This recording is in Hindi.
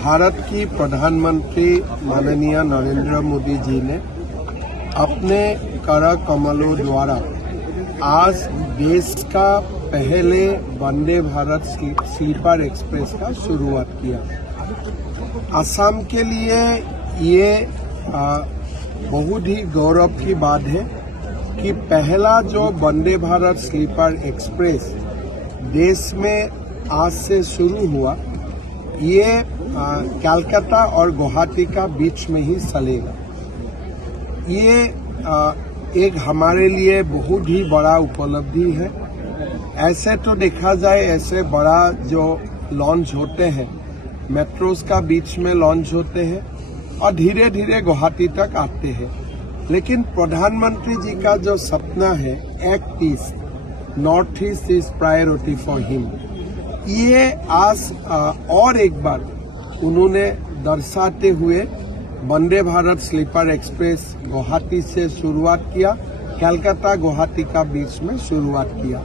भारत की प्रधानमंत्री माननीय नरेंद्र मोदी जी ने अपने कर कमलों द्वारा आज देश का पहले वंदे भारत स्लीपर एक्सप्रेस का शुरुआत किया। असम के लिए ये बहुत ही गौरव की बात है कि पहला जो वंदे भारत स्लीपर एक्सप्रेस देश में आज से शुरू हुआ, ये कलकत्ता और गुवाहाटी का बीच में ही चलेगा। ये एक हमारे लिए बहुत ही बड़ा उपलब्धि है। ऐसे तो देखा जाए, ऐसे बड़ा जो लॉन्च होते हैं मेट्रोस का बीच में लॉन्च होते हैं और धीरे धीरे गुवाहाटी तक आते हैं, लेकिन प्रधानमंत्री जी का जो सपना है act east, north east is priority for him, ये आज और एक बार उन्होंने दर्शाते हुए वंदे भारत स्लीपर एक्सप्रेस गुवाहाटी से शुरुआत किया, कलकत्ता गुवाहाटी का बीच में शुरुआत किया।